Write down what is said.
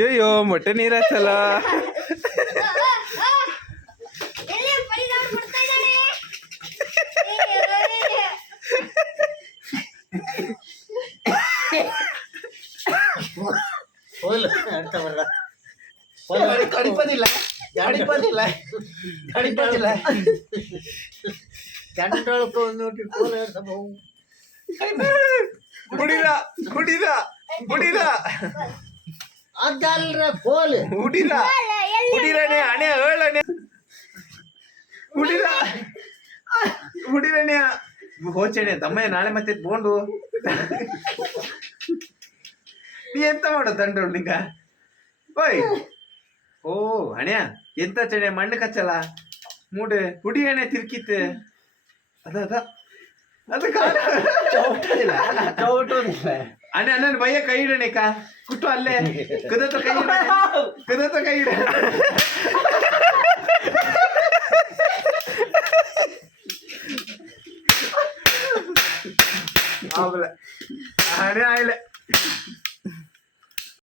ಅಯ್ಯೋ ಮೊಟ್ಟೆ ನೀರು ಹಚ್ಚಲ್ಲ. ಕಡಿಪದಿಲ್ಲ ಕಡಿಪದಿಲ್ಲ ಕಡಿಪದಿಲ್ಲ ಗಂಟೊಳಕ್ಕೆ ನೋಡಿ ಕೋಲ ಕುಡಿದ ಕುಡಿದ ಕುಡಿದ ಅದಲ್ರ ಕೋಲ್ ಕುಡಿದ ಕುಡಿರನೆ ಹಣೆ ಹೇಳಣೆ ಕುಡಿದ ಕುಡಿರನೆ ಹೋಚಣೆ ತಮ್ಮಯ್ಯ ನಾಳೆ ಮತ್ತೆ ಬೋಂಡು ನೀ ಎಂತ ಮಾಡೋ ತಂಡ್ರು ನಿಂಗ ಓಯ್ ಓ ಹಣ್ಯ ಎಂತ ಚಣೆ ಮಣ್ಣು ಕಚ್ಚಲ್ಲ ಮೂಡೆ ಕುಡಿ ಹಣೆ ತಿರ್ಕಿತ್ತು ಅದ ಅದ ಅದು ಚೌಟದಿಲ್ಲ ಅಣ್ಣ ಅಣ್ಣನ ಭಯ್ಯ ಕೈ ಇಡಣೆ ಕಾ ಕುಟ್ಟು ಅಲ್ಲೇ ಕದತ್ತ ಕೈ ಇಡ ಕದತ್ತ ಕೈ ಇಡ ಹಣೆ ಆಯ್ಲೆ